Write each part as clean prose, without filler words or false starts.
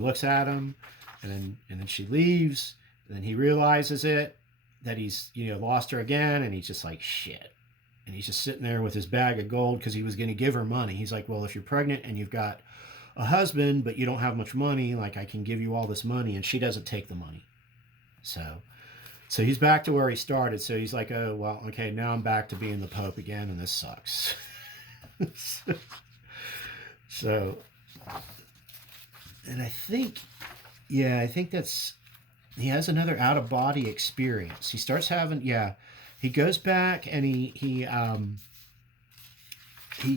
looks at him, and then she leaves. And then he realizes that he's lost her again, and he's just like shit. And he's just sitting there with his bag of gold because he was going to give her money. He's like, well, if you're pregnant and you've got a husband but you don't have much money, like I can give you all this money, and she doesn't take the money. So he's back to where he started. So he's like, oh well, okay, now I'm back to being the Pope again, and this sucks. So, and I think that's, he has another out of body experience. He starts having, he goes back and he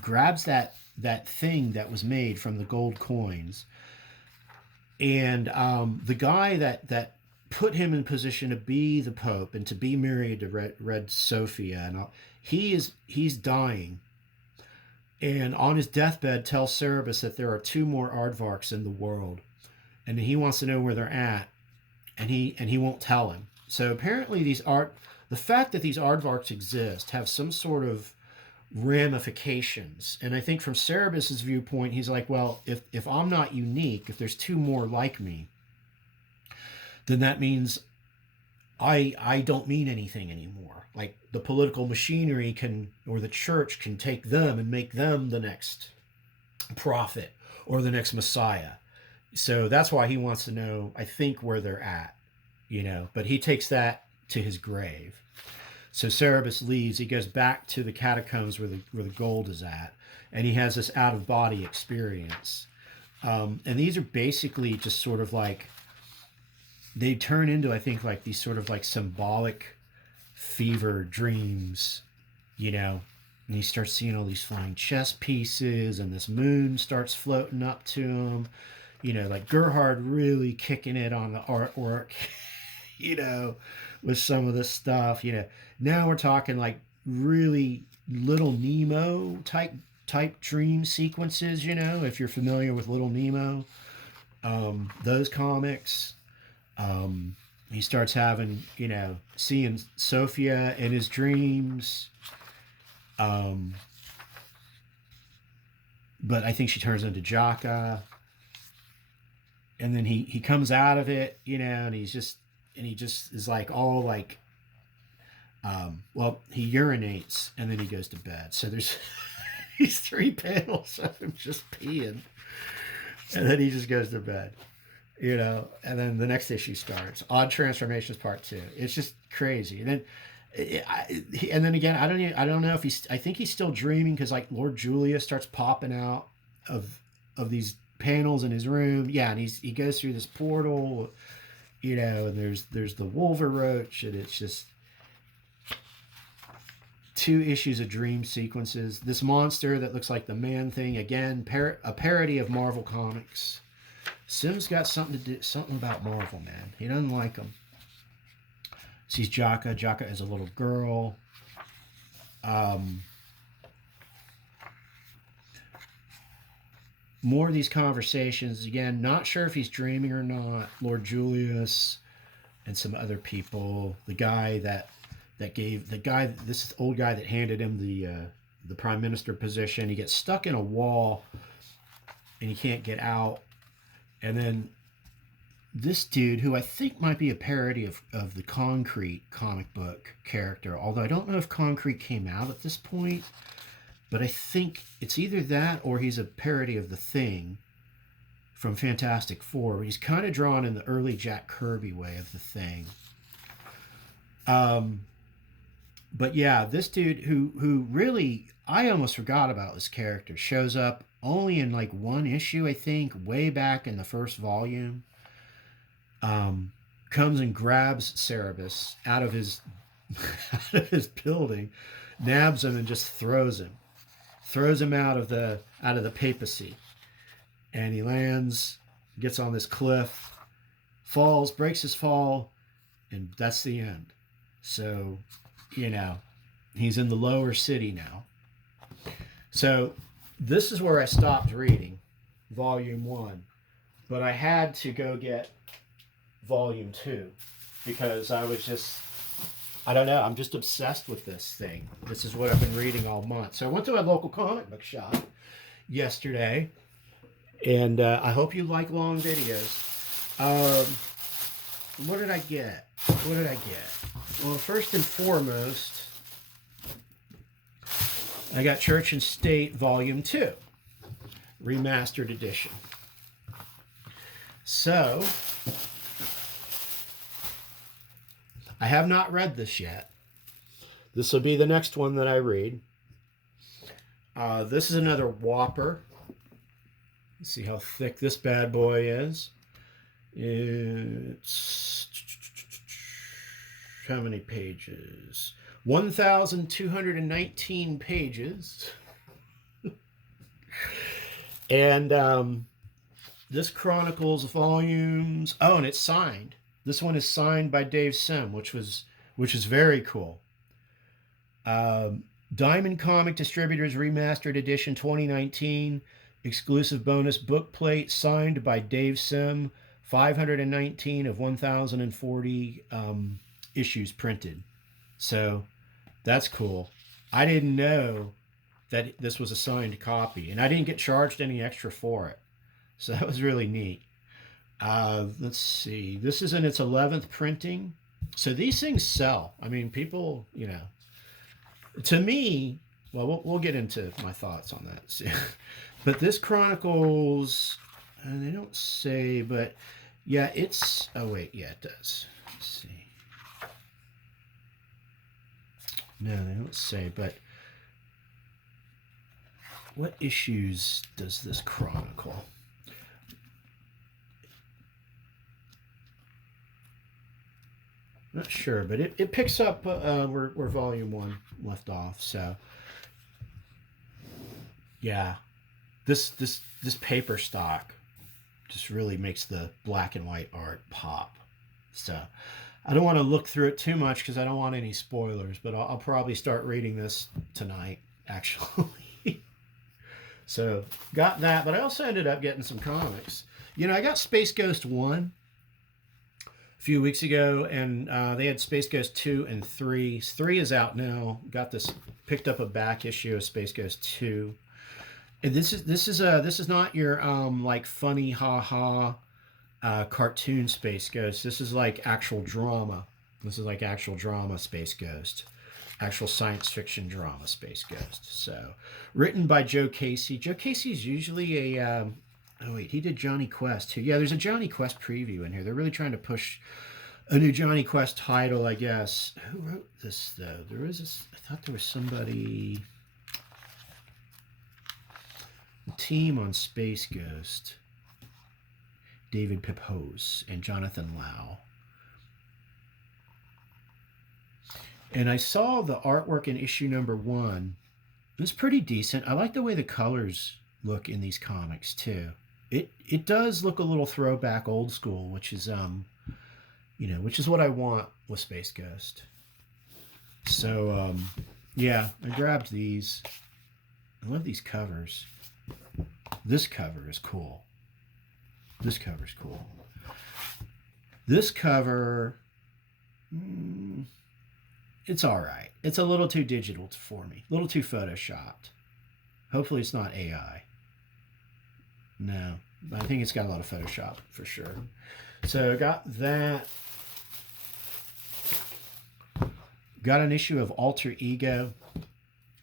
grabs that thing that was made from the gold coins, and the guy that put him in position to be the Pope and to be married to Red Sophia, and all, he's dying. And on his deathbed tells Cerebus that there are 2 more Aardvarks in the world, and he wants to know where they're at, and he won't tell him. So apparently the fact that these Aardvarks exist have some sort of ramifications. And I think from Cerebus's viewpoint, he's like, well, if I'm not unique, if there's 2 more like me, then that means I don't mean anything anymore. Like the political machinery or the church can take them and make them the next prophet or the next Messiah. So that's why he wants to know, I think, where they're at, but he takes that to his grave. So Cerebus leaves. He goes back to the catacombs where the gold is at, and he has this out of body experience. And these are basically just sort of like, they turn into, I think, like these sort of like symbolic fever dreams, and he starts seeing all these flying chess pieces, and this moon starts floating up to him, like Gerhard really kicking it on the artwork, with some of this stuff. Now we're talking like really Little Nemo type dream sequences, if you're familiar with Little Nemo, those comics. He starts having, seeing Sophia in his dreams. But I think she turns into Jaka. And then he comes out of it, and he just is like all like, he urinates and then he goes to bed. So there's these 3 panels of him just peeing, and then he just goes to bed, and then the next issue starts. Odd Transformations Part 2. It's just crazy. And then again, I don't know if I think he's still dreaming, because like Lord Julius starts popping out of these panels in his room. Yeah, and he goes through this portal, and there's the Wolveroach, and it's just 2 issues of dream sequences. This monster that looks like the Man Thing, again, a parody of Marvel Comics. Sim's got something about Marvel, man. He doesn't like them. Sees Jaka. Jaka is a little girl. More of these conversations. Again, not sure if he's dreaming or not. Lord Julius and some other people. The guy this old guy that handed him the prime minister position. He gets stuck in a wall and he can't get out. And then this dude, who I think might be a parody of the Concrete comic book character, although I don't know if Concrete came out at this point, but I think it's either that or he's a parody of the Thing from Fantastic Four. He's kind of drawn in the early Jack Kirby way of the Thing. But yeah, this dude who really, I almost forgot about this character, shows up only in like 1 issue, I think, way back in the first volume. Comes and grabs Cerebus out of his building, nabs him, and just throws him out of the papacy. And he lands, gets on this cliff, falls, breaks his fall, and that's the end. So, he's in the lower city now. So this is where I stopped reading Volume 1. But I had to go get Volume 2 because I was just, I don't know, I'm just obsessed with this thing. This is what I've been reading all month. So I went to a local comic book shop yesterday, And I hope you like long videos. Um, what did I get? What did I get? Well, first and foremost, I got Church and State Volume 2, Remastered Edition. So, I have not read this yet. This will be the next one that I read. This is another whopper. Let's see how thick this bad boy is. It's... how many pages? 1,219 pages. And this chronicles volumes... oh, and it's signed. This one is signed by Dave Sim, which is very cool. Diamond Comic Distributors Remastered Edition 2019. Exclusive bonus bookplate signed by Dave Sim. 519 of 1,040 issues printed. So that's cool. I didn't know that this was a signed copy, and I didn't get charged any extra for it. So that was really neat. Let's see. This is in its 11th printing. So these things sell. I mean, people, you know, to me, well, we'll get into my thoughts on that. But this chronicles, and they don't say, but yeah, it's, oh wait, yeah, it does. Let's see. No, they don't say, but what issues does this chronicle? Not sure, but it picks up where Volume 1 left off. So, yeah, this paper stock just really makes the black and white art pop. So, I don't want to look through it too much because I don't want any spoilers, but I'll probably start reading this tonight, actually. So, got that, but I also ended up getting some comics. You know, I got Space Ghost 1 a few weeks ago, and they had Space Ghost 2 and 3. 3 is out now. Got this, picked up a back issue of Space Ghost 2. And this is not your like funny cartoon Space Ghost. This is like actual drama. This is like actual drama Space Ghost. Actual science fiction drama Space Ghost. So, written by Joe Casey. Joe Casey's usually a oh wait, he did Johnny Quest too. Yeah, there's a Johnny Quest preview in here. They're really trying to push a new Johnny Quest title, I guess. Who wrote this though? There was this, I thought there was somebody, the team on Space Ghost. David Pipose and Jonathan Lau. And I saw the artwork in issue number 1. It was pretty decent. I like the way the colors look in these comics too. It does look a little throwback old school, which is you know, which is what I want with Space Ghost. So yeah, I grabbed these. I love these covers. This cover is cool. This cover's cool. This cover, it's all right. It's a little too digital for me. A little too photoshopped. Hopefully it's not AI. No, I think it's got a lot of Photoshop for sure. So I got that. Got an issue of Alter Ego.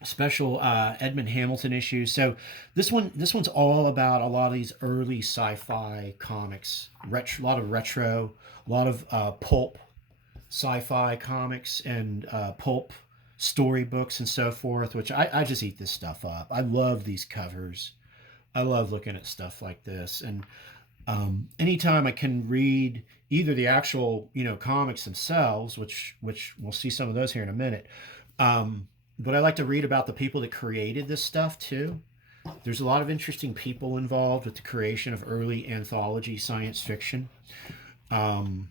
Special Edmund Hamilton issues. So this one's all about a lot of these early sci-fi comics. A lot of retro, a lot of pulp sci-fi comics and pulp storybooks and so forth, which I just eat this stuff up. I love these covers. I love looking at stuff like this. And anytime I can read either the actual, you know, comics themselves, which we'll see some of those here in a minute, but I like to read about the people that created this stuff too. There's a lot of interesting people involved with the creation of early anthology science fiction. Then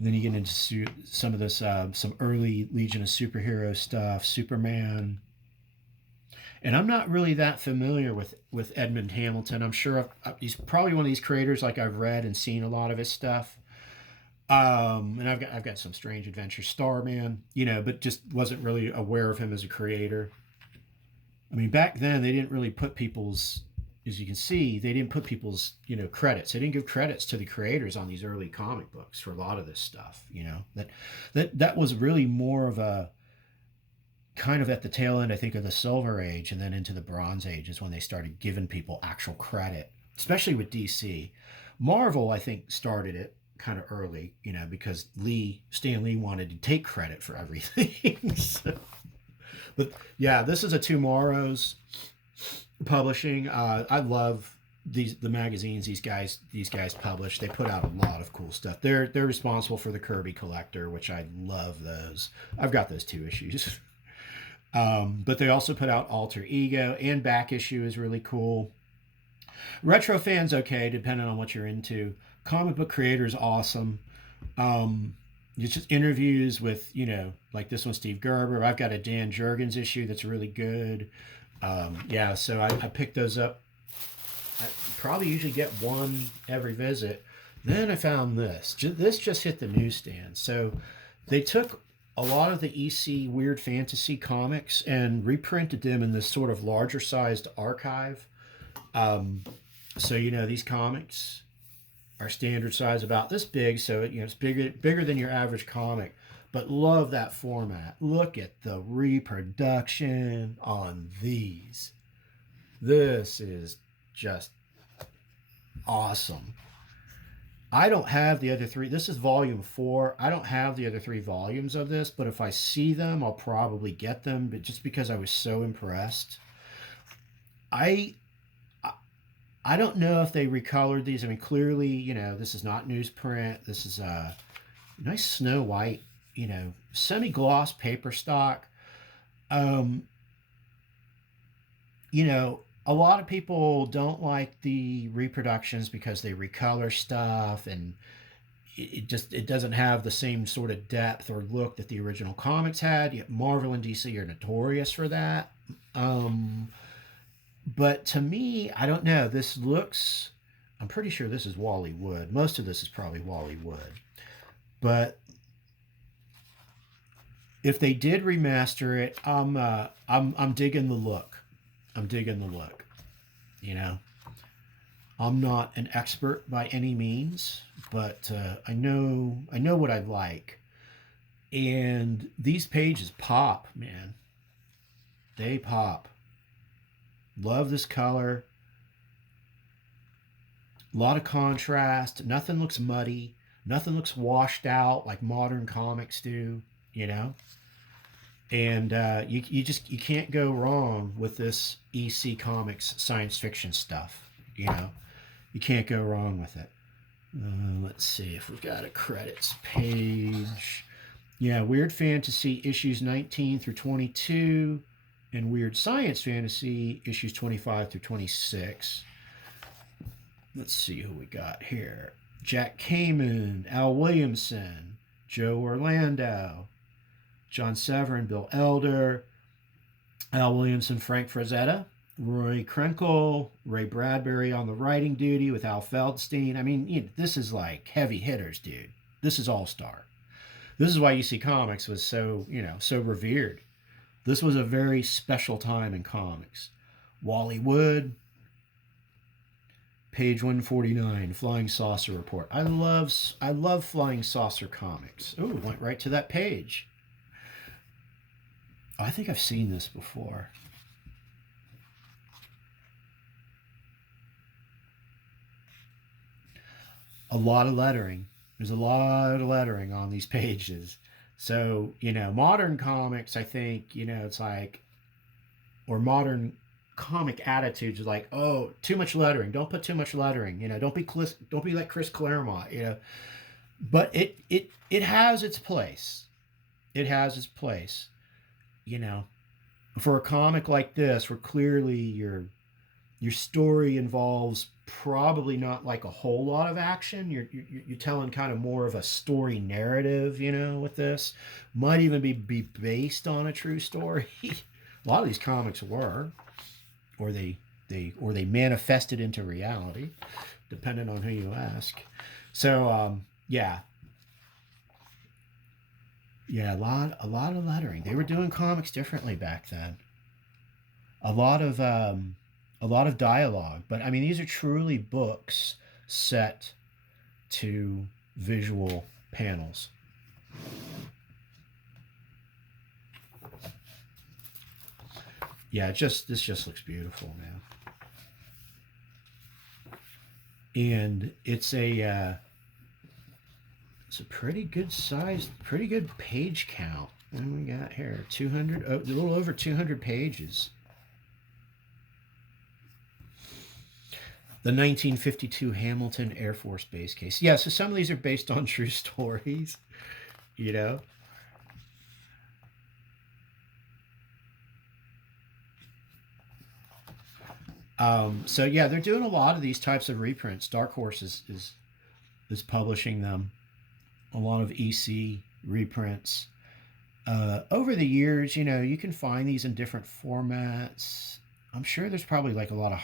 you get into some of this, some early Legion of Superhero stuff, Superman. And I'm not really that familiar with Edmund Hamilton. I'm sure he's probably one of these creators like I've read and seen a lot of his stuff. And I've got some Strange Adventures, Starman, you know, but just wasn't really aware of him as a creator. I mean, back then they didn't really put people's as you can see, they didn't put people's, credits. They didn't give credits to the creators on these early comic books for a lot of this stuff. That was really more of a kind of at the tail end, I think, of the Silver Age, and then into the Bronze Age is when they started giving people actual credit, especially with DC. Marvel, I think, started it kind of early, because Stan Lee wanted to take credit for everything. But yeah, this is a Two-Morrows Publishing. I love the magazines these guys publish. They put out a lot of cool stuff. They're responsible for the Kirby Collector, which I love those. I've got those 2 issues. But they also put out Alter Ego, and back issue is really cool. Retro fans, okay, depending on what you're into. Comic book creators, awesome. It's just interviews with, like this one, Steve Gerber. I've got a Dan Jurgens issue that's really good. So I picked those up. I probably usually get one every visit. Then I found this. This just hit the newsstand. So they took a lot of the EC Weird Fantasy comics and reprinted them in this sort of larger sized archive. These comics are standard size, about this big, so it's bigger than your average comic, but love that format. Look at the reproduction on these. This is just awesome. I don't have the other 3. This is volume 4. I don't have the other 3 volumes of this, but if I see them, I'll probably get them, but just because I was so impressed. I don't know if they recolored these. I mean, clearly, this is not newsprint. This is a nice Snow White, semi-gloss paper stock. A lot of people don't like the reproductions because they recolor stuff, and it doesn't have the same sort of depth or look that the original comics had. Yet Marvel and DC are notorious for that. But to me, I don't know. This looks, I'm pretty sure this is Wally Wood. Most of this is probably Wally Wood. But if they did remaster it, I'm digging the look. I'm digging the look. I'm not an expert by any means, but I know what I like. And these pages pop, man. They pop. Love this color. A lot of contrast. Nothing looks muddy. Nothing looks washed out like modern comics do, And you can't go wrong with this EC Comics science fiction stuff, You can't go wrong with it. Let's see if we've got a credits page. Yeah, Weird Fantasy issues 19 through 22. And Weird Science Fantasy issues 25 through 26. Let's see who we got here. Jack Kamen, Al Williamson, Joe Orlando, John Severin, Bill Elder, Al Williamson, Frank Frazetta, Roy Krenkel, Ray Bradbury on the writing duty with Al Feldstein. I mean, this is like heavy hitters, dude. This is all-star. This is why EC Comics was so, so revered. This was a very special time in comics. Wally Wood, page 149, Flying Saucer Report. I love Flying Saucer comics. Oh, went right to that page. I think I've seen this before. A lot of lettering. There's a lot of lettering on these pages. So, modern comics, I think, it's like, or modern comic attitudes are like, oh, too much lettering. Don't put too much lettering. Don't be like Chris Claremont. But it has its place. It has its place. For a comic like this, where clearly your story involves probably not like a whole lot of action. You're telling kind of more of a story narrative, with this. Might even be based on a true story. A lot of these comics were, or they manifested into reality, depending on who you ask. So yeah, a lot of lettering. They were doing comics differently back then. A lot of a lot of dialogue. But I mean, these are truly books set to visual panels. Yeah, this just looks beautiful, man. And it's a pretty good size, pretty good page count. And we got here 200, a little over 200 pages. The 1952 Hamilton Air Force Base case. Yeah, so some of these are based on true stories, you know. So yeah, they're doing a lot of these types of reprints. Dark Horse is publishing them. A lot of EC reprints. Over the years, you know, you can find these in different formats. I'm sure there's probably like a lot of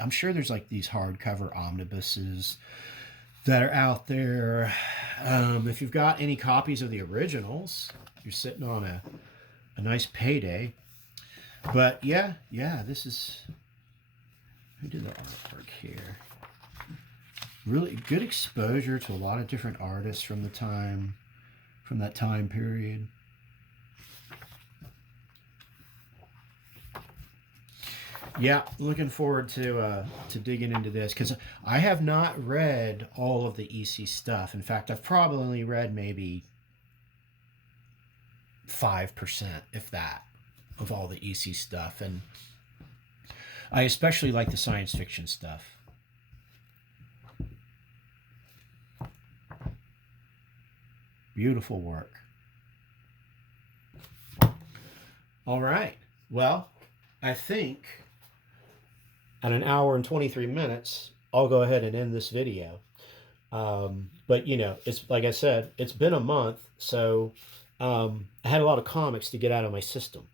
I'm sure there's like these hardcover omnibuses that are out there. If you've got any copies of the originals, you're sitting on a nice payday. But yeah, this is, who did the artwork here? Really good exposure to a lot of different artists from that time period. Yeah, looking forward to digging into this, because I have not read all of the EC stuff. In fact, I've probably read maybe 5%, if that, of all the EC stuff. And I especially like the science fiction stuff. Beautiful work. All right. Well, I think at an hour and 23 minutes, I'll go ahead and end this video. But, you know, it's like I said, it's been a month, so I had a lot of comics to get out of my system.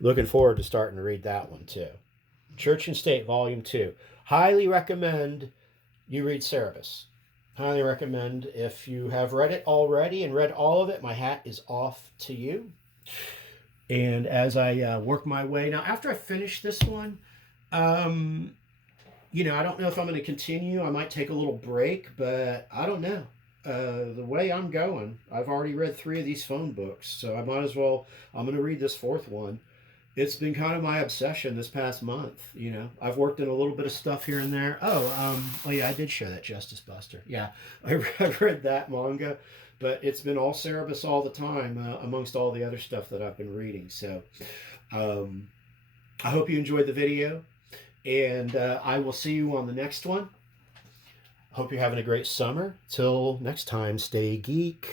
Looking forward to starting to read that one, too. Church and State, Volume 2. Highly recommend you read Cerebus. Highly recommend. If you have read it already and read all of it, my hat is off to you. And as I work my way now, after I finish this one, you know, I don't know if I'm going to continue. I might take a little break, but I don't know. The way I'm going, I've already read 3 of these phone books, so I might as well. I'm going to read this 4th one. It's been kind of my obsession this past month. You know, I've worked in a little bit of stuff here and there. Oh yeah, I did show that Justice Buster. Yeah, I read that manga. But it's been all Cerebus all the time, amongst all the other stuff that I've been reading. So I hope you enjoyed the video, and I will see you on the next one. Hope you're having a great summer. Till next time, stay geek.